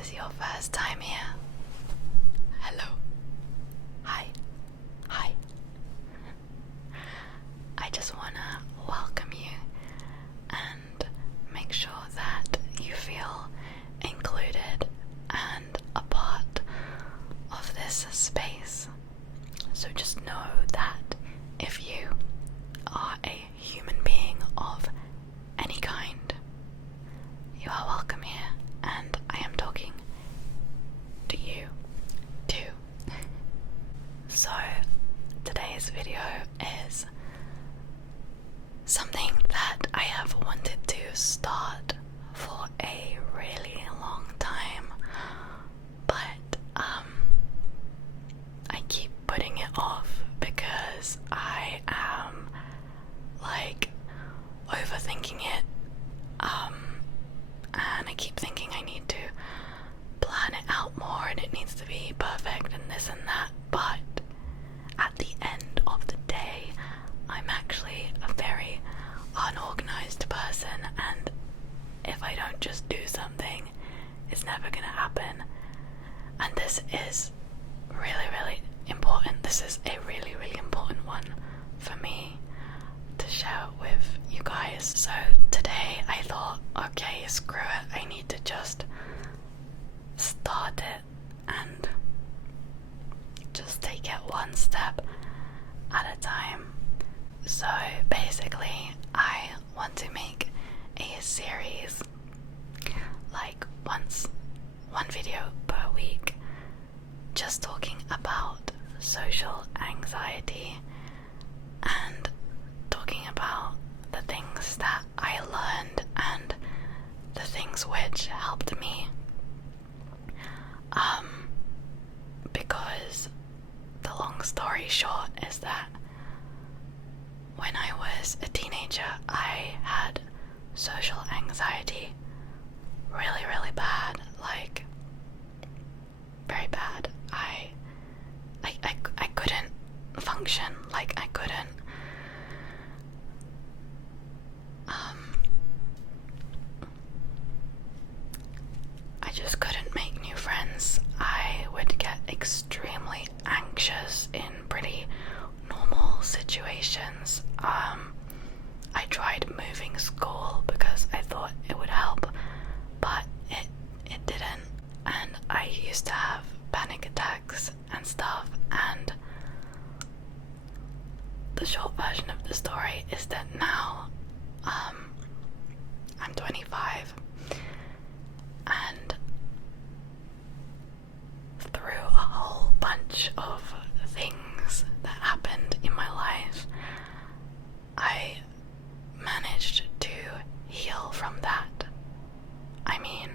is your first time here, hello, hi. I just wanna welcome you and make sure that you feel included and a part of this space. So just know that if you are a human being of any kind, you are welcome here, and I am talking to you too. So today's video is something that I have wanted to start for a really long time, but I keep putting it off because I am overthinking it, and I keep thinking I need to plan it out more and it needs to be perfect and this and that, but at the end of the day I'm actually a very unorganized person, and if I don't just do something, it's never gonna happen. And this is really important. This is a really important one for me to share with you guys. So today I thought, okay, screw it, I need to just start it and just take it one step at a time. So basically I want to make a series, like one video per week, just talking about social anxiety and talking about the things that I learned and the things which helped me, because the long story short is that when I was a teenager I had social anxiety really bad, like very bad. I couldn't function, like I couldn't I just couldn't make new friends. I would get extremely anxious in pretty normal situations. I tried moving school because I thought it would help, but it didn't, and I used to have panic attacks and stuff. And the short version of the story is that now I'm 25, and through a whole bunch of things that happened in my life, I managed to heal from that. I mean,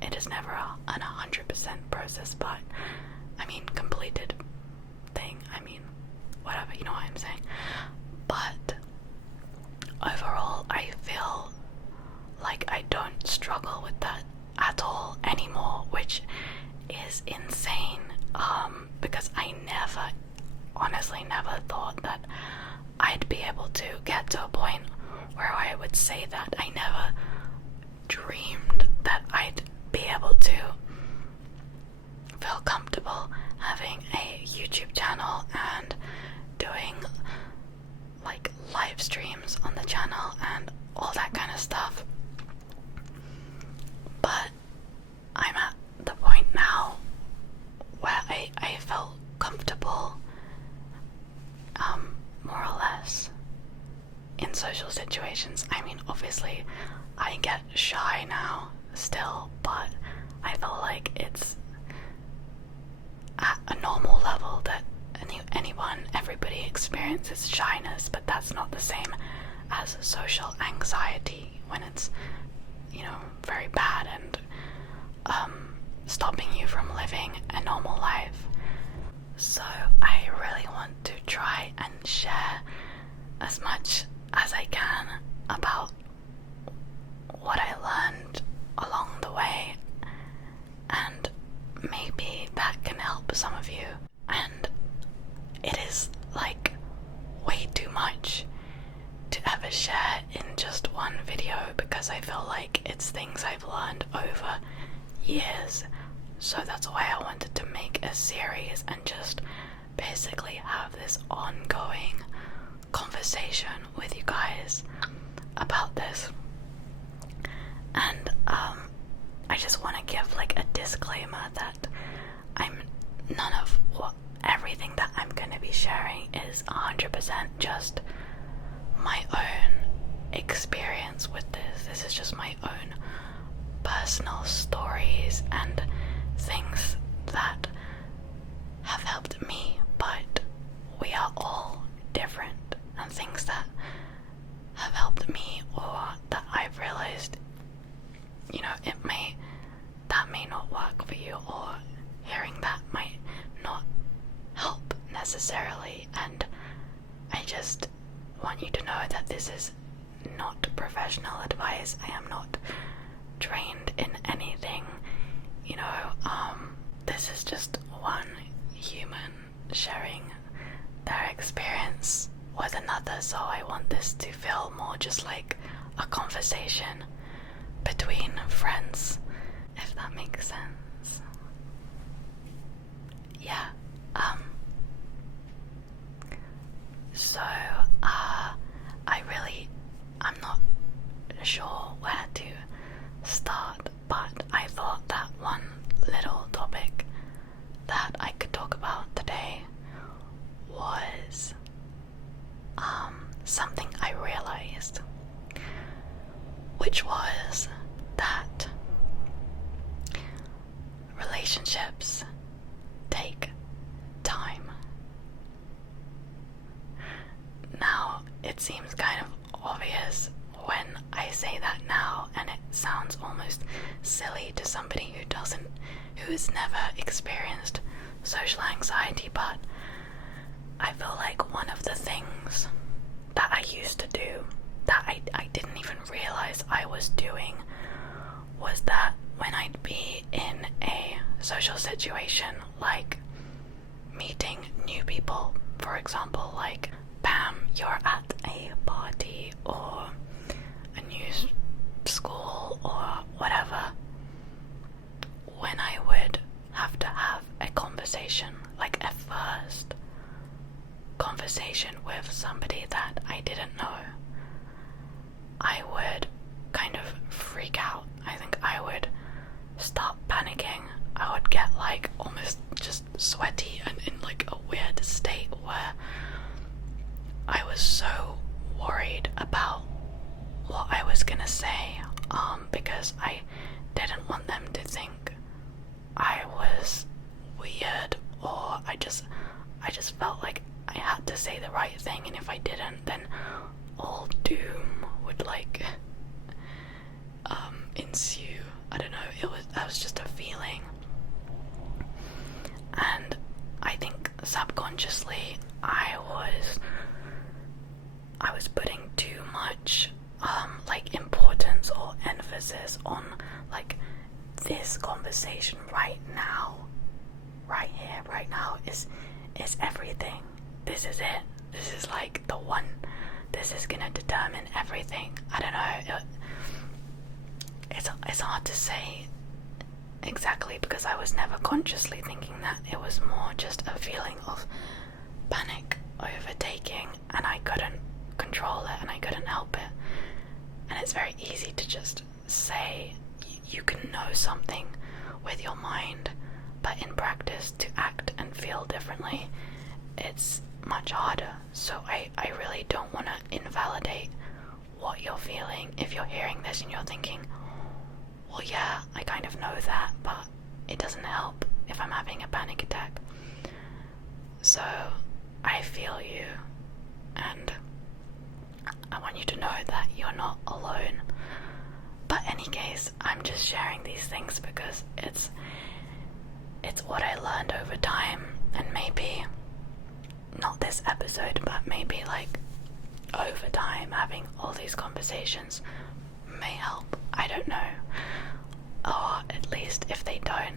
it is never an 100% process, but I mean, completed thing. I mean, whatever, you know what I'm saying. But overall, I feel like I don't struggle with that at all anymore, which is insane, because I honestly never thought that I'd be able to get to a point where I would say that. I never dreamed that I'd be able to feel comfortable having a YouTube channel and doing like live streams on the channel and all that kind of stuff. But I'm at the point now where I felt comfortable, more or less, in social situations. I mean, obviously I get shy now still, but I feel like it's at a normal level that everybody experiences shyness, but that's not the same as social anxiety when it's, very bad and stopping you from living a normal life. So I really want to try and share as much as I can about what I learned along the way, and maybe that can help some of you. And it is like way too much to ever share in just one video, because I feel like it's things I've learned over years. So that's why I wanted to make a series and just basically have this ongoing conversation with you guys about this. And I just want to give like a disclaimer that none of everything that I'm going to be sharing is 100% just my own experience with this. This is just my own personal stories and things that have helped me, but we are all different, and things that have helped me or that I've realized, that may not work for you, or hearing that might not help necessarily. And I just want you to know that this is not professional advice. I am not trained in anything, this is just one human sharing their experience with another, so I want this to feel more just like a conversation between friends, if that makes sense. Yeah, so, I'm not sure where to start, but I thought that one little topic that I could talk about today was something I realized, which was that relationships take time. Now, it seems kind of obvious when I say that now, and it sounds almost silly to somebody who's never experienced social anxiety, but I feel like one of the things that I used to do that I didn't even realize I was doing was that when I'd be in a social situation, like meeting new people, for example, like, Pam, you're at a party or a new school or whatever, when I would have to have a conversation, like a first conversation with somebody that I didn't know, I would kind of freak out. I think I would start panicking. I would get like almost just sweaty and in like a weird state where I was so worried about what I was gonna say, because I didn't want them to think I was weird, or I just felt like I had to say the right thing, and if I didn't, then all doom would like ensue. I don't know, that was just a feeling. And I think subconsciously I was putting too much like importance or emphasis on like this conversation right now, right here, right now is everything. This is it. This is like the one. This is gonna determine everything. I don't know. It's hard to say exactly, because I was never consciously thinking that. It was more just a feeling of panic overtaking, and I couldn't control it and I couldn't help it. And it's very easy to just say you can know something with your mind, but in practice to act and feel differently, it's much harder. So I really don't want to invalidate what you're feeling. If you're hearing this and you're thinking, well, yeah, I kind of know that, but it doesn't help if I'm having a panic attack. So I feel you, and I want you to know that you're not alone. But any case, I'm just sharing these things because it's what I learned over time, and maybe not this episode, but maybe like over time having all these conversations may help. I don't know. Or at least if they don't,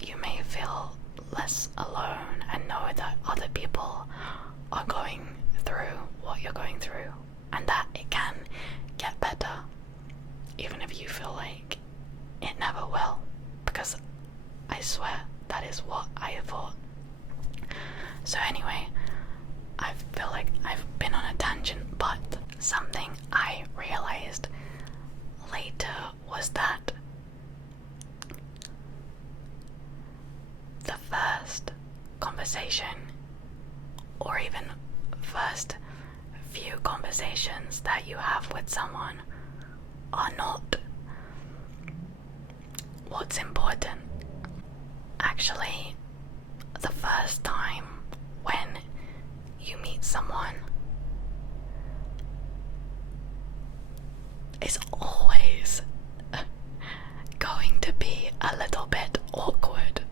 you may feel less alone and know that other people are going through what you're going through, and that it can get better, even if you feel like it never will, because someone are not what's important. Actually, the first time when you meet someone is always going to be a little bit awkward.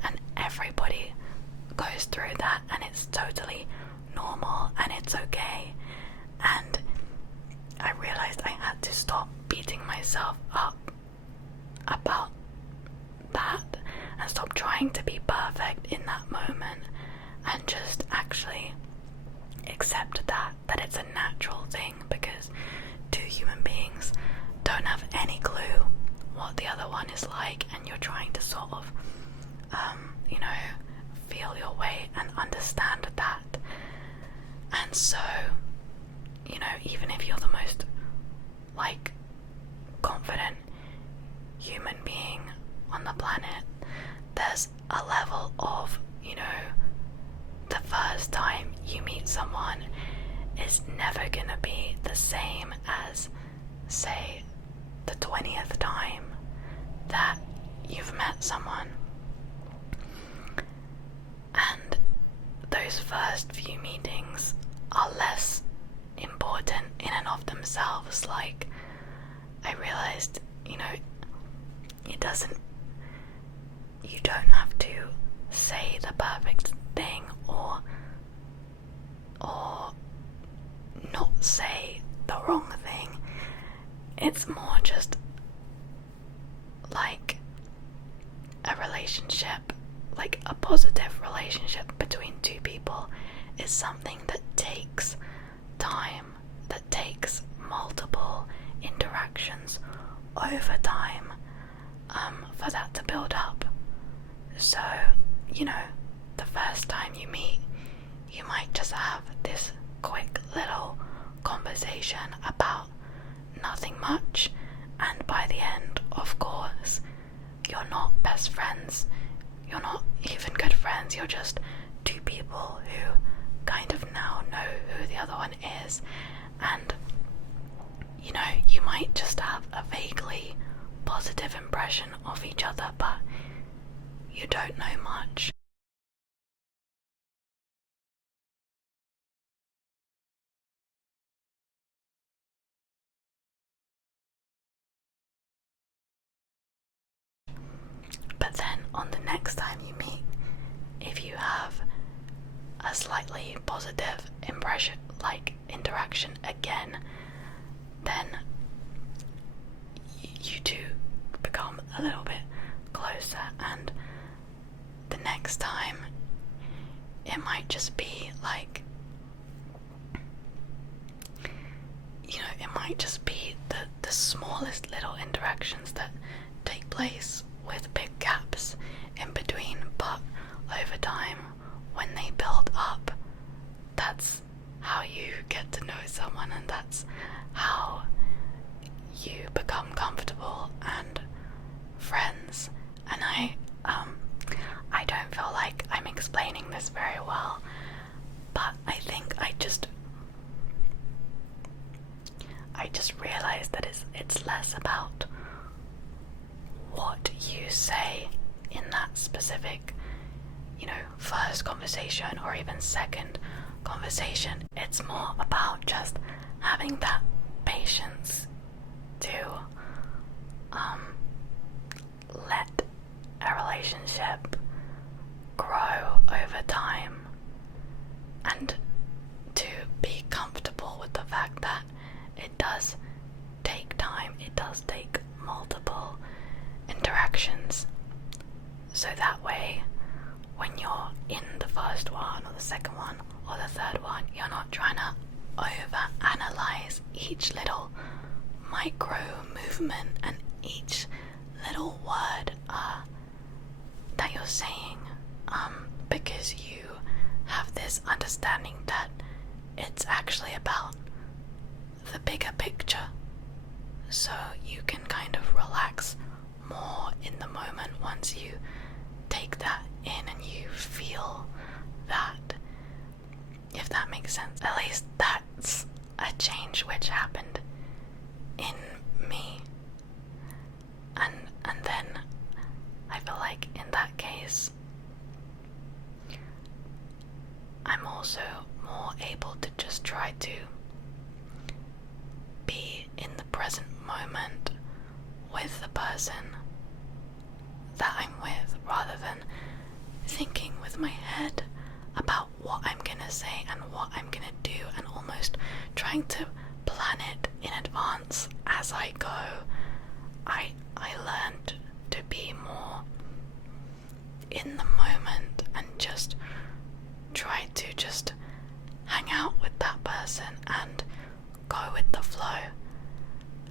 And everybody goes through that, and it's totally normal and it's okay. And I realized I had to stop beating myself up about that and stop trying to be perfect in that moment, and just actually accept that it's a natural thing, because two human beings don't have any clue what the other one is like, and you're trying to sort of feel your way and understand that. And so, even if you're the most confident human being on the planet, there's a level of, the first time you meet someone is never gonna be the same as, say, the 20th time that you've met someone. And those first few meetings are less important in and of themselves. Like, I realized, you don't have to say the perfect thing or not say the wrong thing. It's more just like a relationship, like a positive relationship between two people, is something that takes time, that takes multiple interactions over time for that to build up. So, the first time you meet, you might just have this quick little conversation about nothing much, and by the end, of course, you're not best friends, you're not even good friends, you're just two people who kind of now know who the other one is, and you might just have a vaguely positive impression of each other, but you don't know much. But then on the next time you meet, if you have a slightly positive impression, interaction again, then you two become a little bit closer, and the next time it might just be it might just be the smallest little interactions that take place with big gaps in between, but over time, when they build up, that's how you get to know someone, and that's how you become comfortable and friends. And I don't feel like I'm explaining this very well, but I think I just realized that it's less about what you say in that specific, first conversation or even second conversation. It's more about just having that patience to let a relationship grow over time, and to be comfortable with the fact that it does take time, it does take multiple interactions, so that way when you're in the first one or the second one or the third one, you're not trying to over analyze each little micro movement and each little word that you're saying, because you have this understanding that it's actually about the bigger picture, so you can kind of relax more in the moment once you take that in and you feel that, if that makes sense. At least that's a change which happened in me. And then I feel like in that case I'm also more able to just try to be in the present moment with the person that I'm with, rather than thinking with my head about what I'm gonna say and what I'm gonna do, and almost trying to plan it in advance as I go. I learned to be more in the moment and just try to just hang out with that person and go with the flow.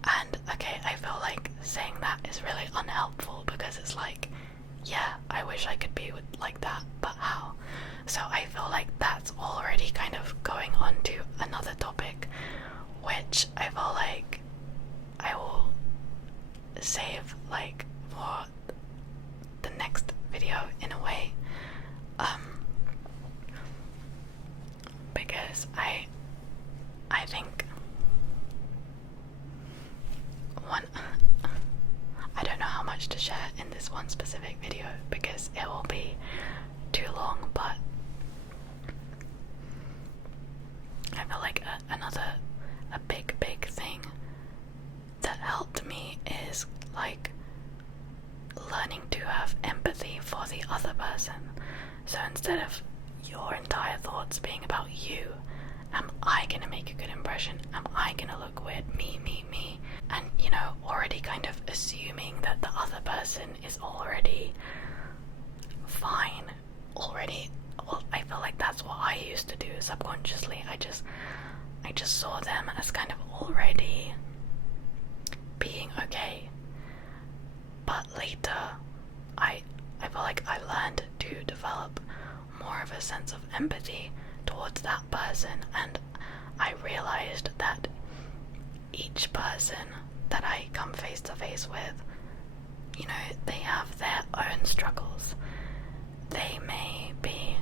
And okay, I feel like saying that is really unhelpful, because it's like, yeah, I wish I could be like that, but how? So I feel like that's already kind of going on to another topic, which I feel like I will save like for the next video in a way, because I think I don't know how much to share in this one specific video because it will be too long, but I feel like a big thing that helped me is like learning to have empathy for the other person. So instead of your entire thoughts being about you, am I gonna make a good impression? Am I gonna look weird? Me. And, you know, already kind of assuming that the other person is already fine. Well, I feel like that's what I used to do subconsciously. I just saw them as kind of already being okay. But later, I feel like I learned to develop more of a sense of empathy towards that person, and I realized that each person that I come face to face with, you know, they have their own struggles. They may be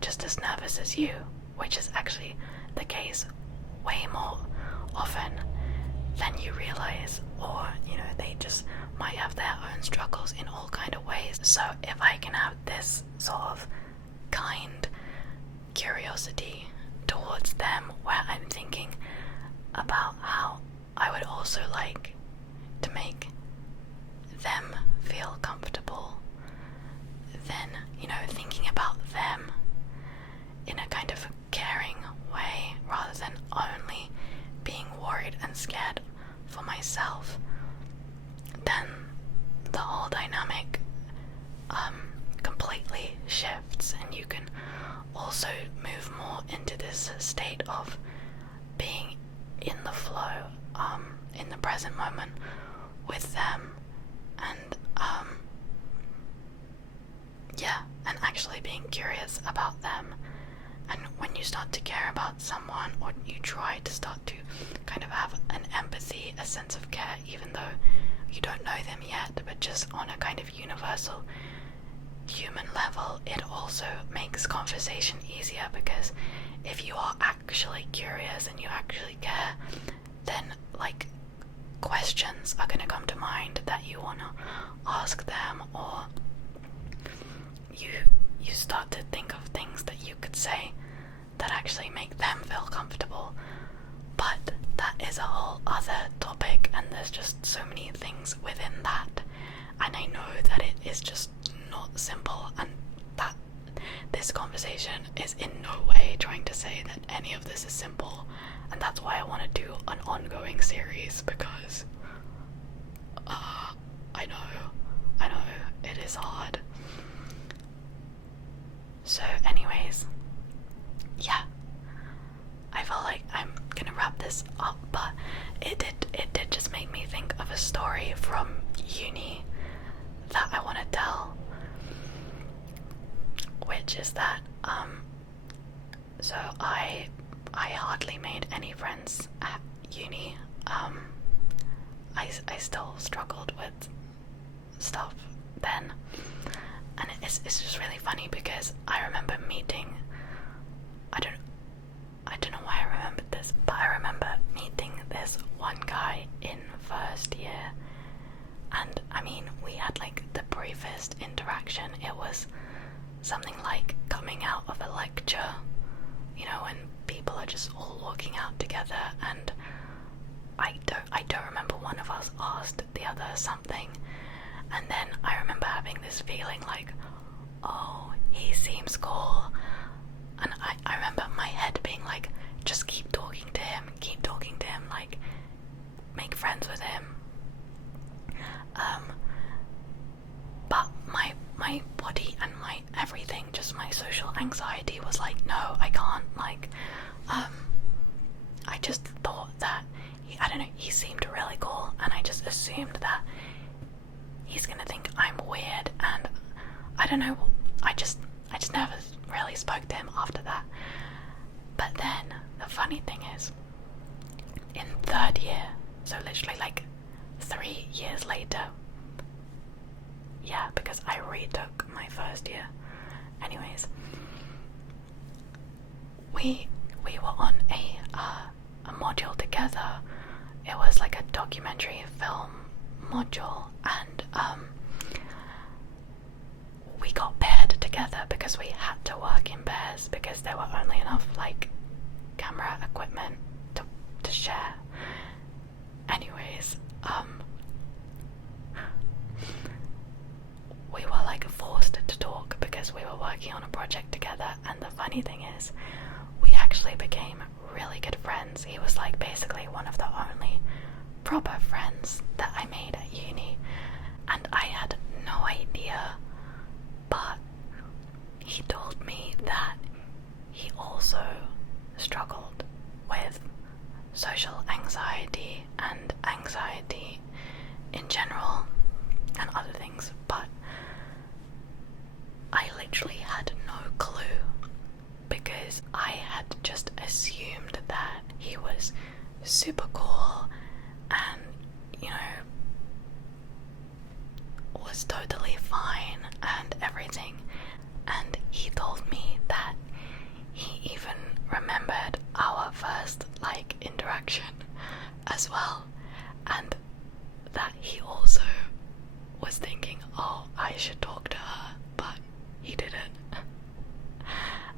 just as nervous as you, which is actually the case way more often than you realize, or, you know, they just might have their own struggles in all kind of ways. So if I can have this sort of kind curiosity towards them, where I'm thinking about how I would also like to make them feel comfortable, then, you know, thinking about them in a kind of caring way rather than only being worried and scared for myself, then the whole dynamic completely shifts, and you can also move more into this state of being in the flow, in the present moment with them, and and actually being curious about them. And when you start to care about someone, or you try to start to kind of have an empathy, a sense of care, even though you don't know them yet, but just on a kind of universal human level, it also makes conversation easier, because if you are actually curious and you actually care, then like questions are going to come to mind that you want to ask them, or you start to think of things that you could say that actually make them feel comfortable. But that is a whole other topic, and there's just so many things within that, and I know that it is just not simple, and that this conversation is in no way trying to say that any of this is simple, and that's why I want to do an ongoing series, because I know it is hard. So anyways, yeah, I feel like I'm gonna wrap this up, but it did just make me think of a story from uni that I want to tell, which is that so I hardly made any friends at uni. I still struggled with stuff then, and it's just really funny, because I remember meeting, was something like coming out of a lecture, you know, when people are just all walking out together, and I don't remember one of us asked the other something, and then I remember having this feeling like, oh, he seems cool, and I remember my head being like, just keep talking to him, like, make friends with him. But my body and my everything, just my social anxiety was like, no, I can't, like, I just thought that, I don't know, he seemed really cool, and I just assumed that he's gonna think I'm weird, and I don't know, I just never really spoke to him after that. But then, the funny thing is, in 3rd year, so literally like 3 years later, yeah, because I retook my 1st year. Anyways, we were on a module together. It was like a documentary film module, and we got paired together because we had to work in pairs because there were only enough like camera equipment to share. Anyways, we were like forced to talk because we were working on a project together, and the funny thing is, we actually became really good friends. He was like basically one of the only proper friends that I made at uni, and I had no idea, but he told me that he also struggled with social anxiety and anxiety in general and other things, but I literally had no clue because I had just assumed that he was super cool and, you know, was totally fine and everything. And he told me that he even remembered our first like interaction as well, and that he also was thinking, oh, I should talk to her, but he didn't.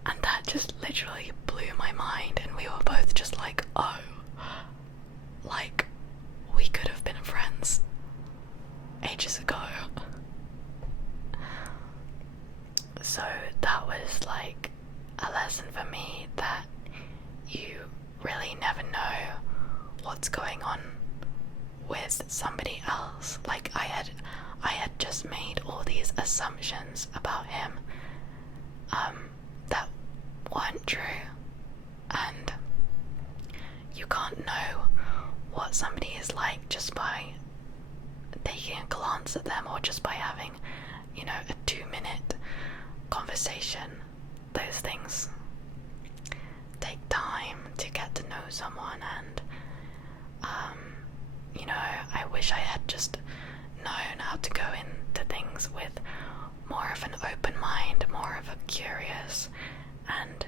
And that just literally blew my mind, and we were both just like, oh, like, we could have been friends ages ago. So that was like a lesson for me that you really never know what's going on with somebody else. Like, I had just made all these assumptions about him that weren't true, and you can't know what somebody is like just by taking a glance at them or just by having, you know, a 2-minute conversation. Those things take time to get to know someone, and you know, I wish I had just known how to go into things with more of an open mind, more of a curious and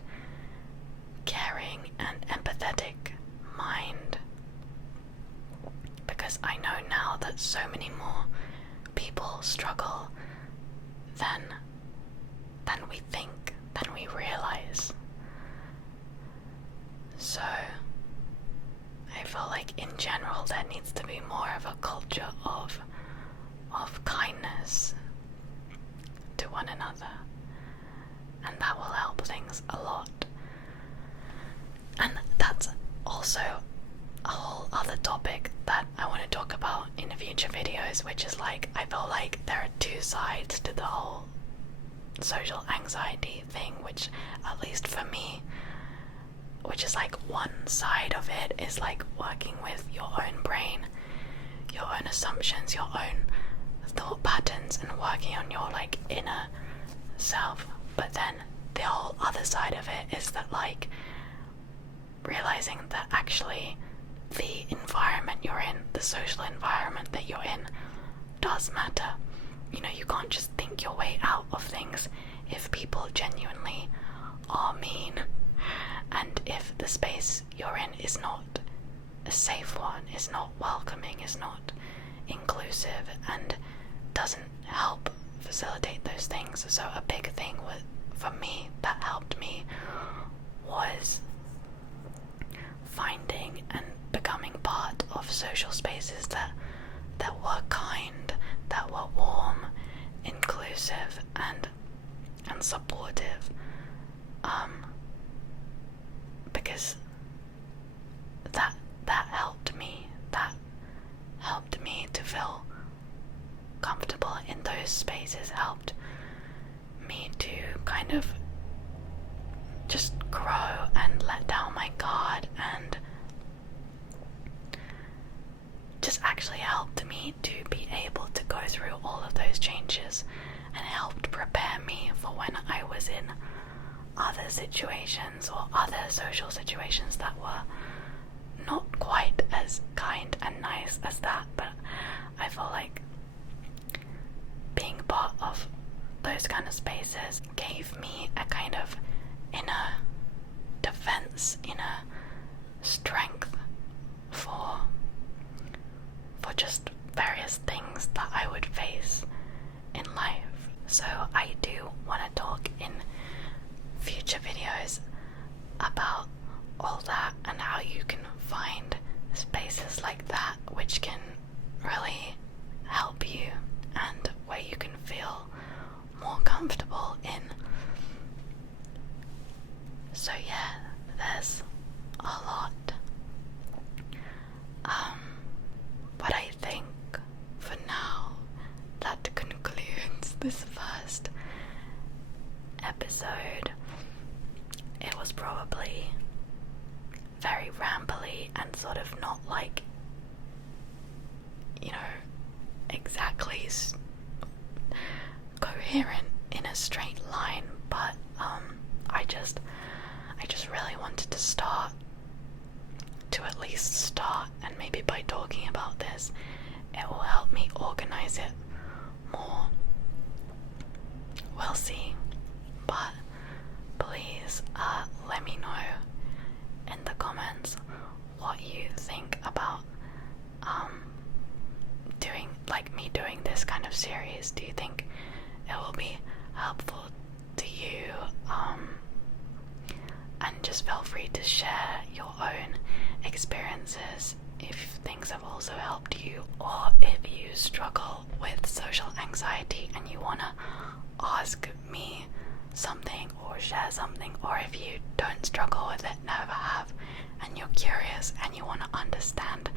caring and empathetic mind, because I know now that so many more people struggle than we think, than we realize. So I feel like in general there needs to be more of a culture of kindness to one another, and that will help things a lot. And that's also a whole other topic that I want to talk about in future videos, which is like, I feel like there are 2 sides to the whole social anxiety thing, which, at least for me, which is like, one side of it is like working with your own brain, your own assumptions, your own thought patterns, and working on your like inner self. But then the whole other side of it is that, like, realizing that actually the environment you're in, the social environment that you're in, does matter. You know, you can't just think your way out of things if people genuinely are mean, and if the space you're in is not a safe one, is not welcoming, is not inclusive, and doesn't help facilitate those things. So a big thing for me that helped me was finding and becoming part of social spaces that were kind, that were warm, inclusive, and supportive. Because that helped me. That helped me to feel comfortable in those spaces. Helped me to kind of just grow and let down my guard, and just actually helped me to be able to go through all of those changes, and helped prepare me for when I was in other situations or other social situations that were not quite as kind and nice as that. But I feel like being part of those kind of spaces gave me a kind of inner defense, inner strength for just various things that I would face in life. So I do want to talk in future videos about all that, and how you can find spaces like that which can really help you, and where you can feel more comfortable in. So yeah, there's a lot. But I think for now that concludes this first episode. It was probably very rambly and sort of not like, exactly coherent in a straight line, but I just really wanted to at least start, and maybe by talking about this it will help me organize it more. We'll see. But please let me know in the comments what you think about doing this kind of series. Do you think it will be helpful to you? And just feel free to share your own experiences if things have also helped you, or if you struggle with social anxiety and you want to ask me something or share something, or if you don't struggle with it, never have, and you're curious and you want to understand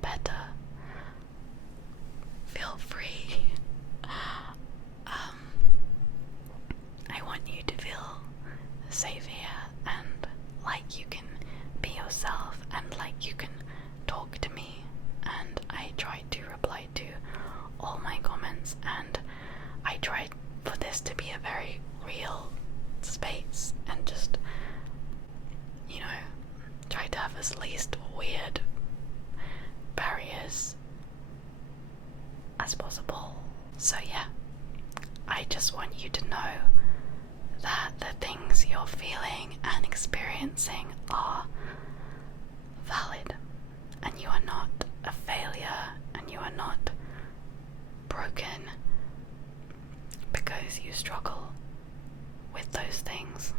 better, feel free. I want you to feel safe here, and like you can be yourself, and like you can talk to me, and I try to reply to all my comments, and I try for this to be a very real space, and just try to have as least weird barriers as possible. So yeah, I just want you to know that the things you're feeling and experiencing are valid, and you are not a failure, and you are not broken because you struggle with those things.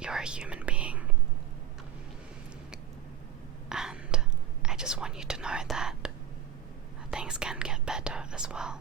You're a human being, and I just want you to know that things can get better as well.